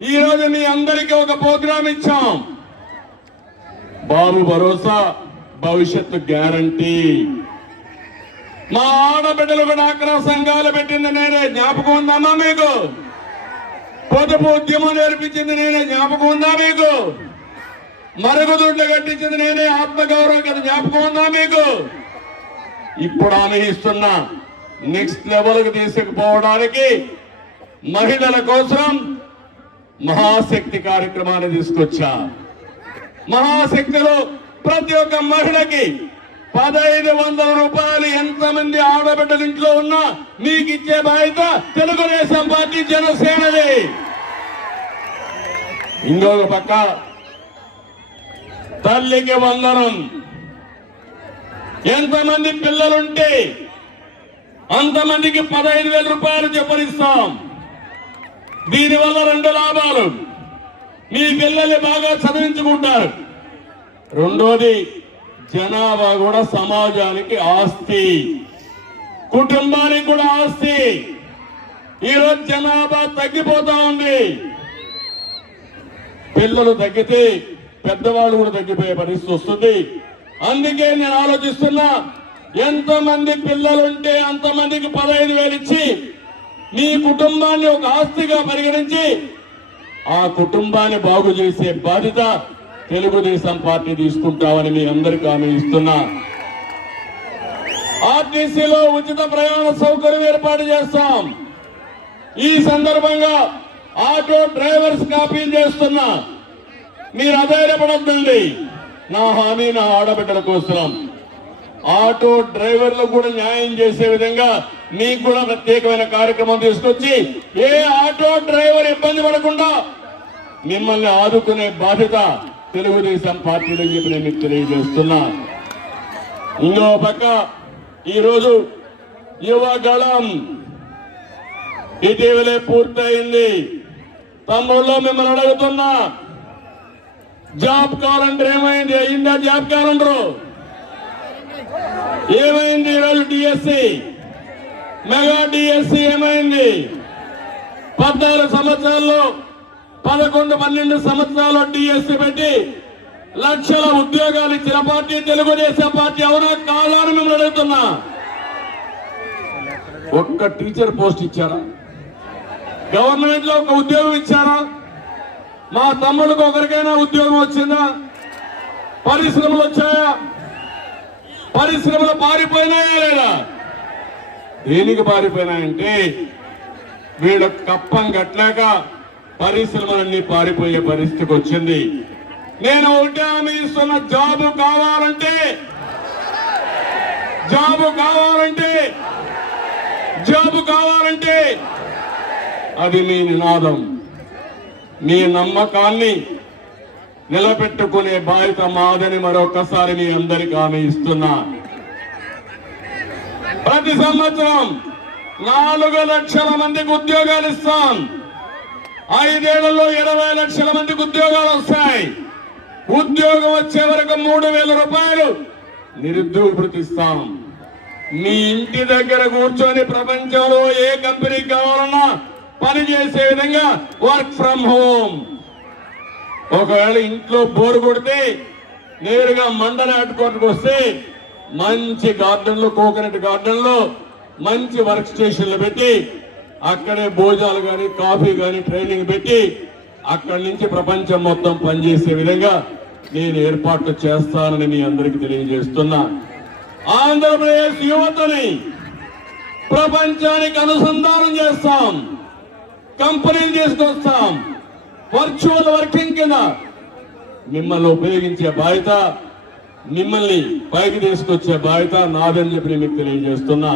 ఈ రోజు మీ అందరికీ ఒక ప్రోగ్రాం ఇచ్చాం. బాబు భరోసా భవిష్యత్తు గ్యారంటీ. మా ఆడబిడ్డలకు డాక్రా సంఘాలు పెట్టింది నేనే, జ్ఞాపకం ఉందమ్మా మీకు? పొదుపు ఉద్యమం నేర్పించింది నేనే, జ్ఞాపకం ఉందా మీకు? మరుగుదొడ్లు కట్టించింది నేనే, ఆత్మగౌరవం కదా, జ్ఞాపకం ఉందా మీకు? ఇప్పుడు ఆమె ఇస్తున్న నెక్స్ట్ లెవెల్కి తీసుకుపోవడానికి మహిళల కోసం మహాశక్తి కార్యక్రమాన్ని తీసుకొచ్చా. మహాశక్తిలో ప్రతి ఒక్క మహిళకి 1500 రూపాయలు ఎంతమంది ఆడబిడ్డలు ఇంట్లో ఉన్నా మీకు ఇచ్చే బాధ్యత తెలుగుదేశం పార్టీ జనసేనది. ఇంకొక పక్క తల్లికి వందనం. ఎంతమంది పిల్లలుంటే అంతమందికి 15,000 రూపాయలు చెప్పనిస్తాం. దీనివల్ల 2 లాభాలు: మీ పిల్లల్ని బాగా చదివించుకుంటారు, రెండోది జనాభా కూడా సమాజానికి ఆస్తి, కుటుంబానికి కూడా ఆస్తి. ఈరోజు జనాభా తగ్గిపోతా ఉంది. పిల్లలు తగ్గితే పెద్దవాళ్ళు కూడా తగ్గిపోయే పరిస్థితి వస్తుంది. అందుకే నేను ఆలోచిస్తున్నా, ఎంతమంది పిల్లలుంటే అంతమందికి 15,000 ఇచ్చి మీ కుటుంబాన్ని ఒక ఆస్తిగా పరిగణించి ఆ కుటుంబాన్ని బాగు చేసే బాధ్యత తెలుగుదేశం పార్టీ తీసుకుంటామని మీ అందరికీ హామీ ఇస్తున్నా. ఆర్టీసీలో ఉచిత ప్రయాణ సౌకర్యం ఏర్పాటు చేస్తాం. ఈ సందర్భంగా ఆటో డ్రైవర్స్ అప్పీల్ చేస్తున్నా, మీరు అధైర్యపడొద్దండి. నా హామీ నా ఆడబిడ్డల కోసం. ఆటో డ్రైవర్లకు కూడా న్యాయం చేసే విధంగా మీకు కూడా ప్రత్యేకమైన కార్యక్రమం తీసుకొచ్చి ఏ ఆటో డ్రైవర్ ఇబ్బంది పడకుండా మిమ్మల్ని ఆదుకునే బాధ్యత తెలుగుదేశం పార్టీలో చెప్పి నేను మీకు తెలియజేస్తున్నా. ఇంకో పక్క ఈరోజు యువగళం ఇటీవలే పూర్తయింది. తమ్ముళ్ళు మిమ్మల్ని అడుగుతున్నా, జాబ్ క్యాలెండర్ ఏమైంది? అయిందా జాబ్ క్యాలెండర్? ఏమైంది? ఈరోజు డిఎస్సి, మెగా డిఎస్సి ఏమైంది? 14 సంవత్సరాల్లో 11-12 సంవత్సరాల్లో డిఎస్సి పెట్టి లక్షల ఉద్యోగాలు ఇచ్చిన పార్టీ తెలుగుదేశం పార్టీ. అవునా కాదా అని మిమ్మల్ని అడుగుతున్నా. ఒక్క టీచర్ పోస్ట్ ఇచ్చారా? గవర్నమెంట్ లో ఒక ఉద్యోగం ఇచ్చారా? మా తమ్ముళ్ళకు ఒకరికైనా ఉద్యోగం వచ్చిందా? పరిశ్రమలు వచ్చాయా? పరిశ్రమలు పారిపోయినాయా లేదా? దేనికి పారిపోయినాయంటే వీళ్ళ కప్పం కట్టలేక పరిశ్రమలన్నీ పారిపోయే పరిస్థితికి వచ్చింది. నేను ఒకటే హామీ ఇస్తున్న, జాబు కావాలంటే అది మీ నినాదం. మీ నమ్మకాన్ని నిలబెట్టుకునే బాధ్యత మాదని మరొకసారి మీ అందరికీ హామీ ఇస్తున్నా. ప్రతి సంవత్సరం 4 లక్షల మందికి ఉద్యోగాలు ఇస్తాం. 5 ఏళ్లలో 20 లక్షల మందికి ఉద్యోగాలు వస్తాయి. ఉద్యోగం వచ్చే వరకు 3,000 రూపాయలు నిరుద్యోగ భృతి ఇస్తాం. మీ ఇంటి దగ్గర కూర్చొని ప్రపంచంలో ఏ కంపెనీకి కావాలన్నా పనిచేసే విధంగా వర్క్ ఫ్రం హోమ్. ఒకవేళ ఇంట్లో బోరు కొడితే నేరుగా మండల హెడ్ క్వార్టర్కి వస్తే మంచి గార్డెన్లో, కోకోనట్ గార్డెన్లో మంచి వర్క్ స్టేషన్లు పెట్టి అక్కడే భోజనాలు కానీ కాఫీ కానీ ట్రైనింగ్ పెట్టి అక్కడి నుంచి ప్రపంచం మొత్తం పనిచేసే విధంగా నేను ఏర్పాట్లు చేస్తానని మీ అందరికీ తెలియజేస్తున్నా. ఆంధ్రప్రదేశ్ యువతని ప్రపంచానికి అనుసంధానం చేస్తాం. కంపెనీలు తీసుకొస్తాం. వర్చువల్ వర్కింగ్ కింద మిమ్మల్ని ఉపయోగించే బాధ్యత, మిమ్మల్ని పైకి తీసుకొచ్చే బాధ్యత నాదని చెప్పి మీకు తెలియజేస్తున్నా.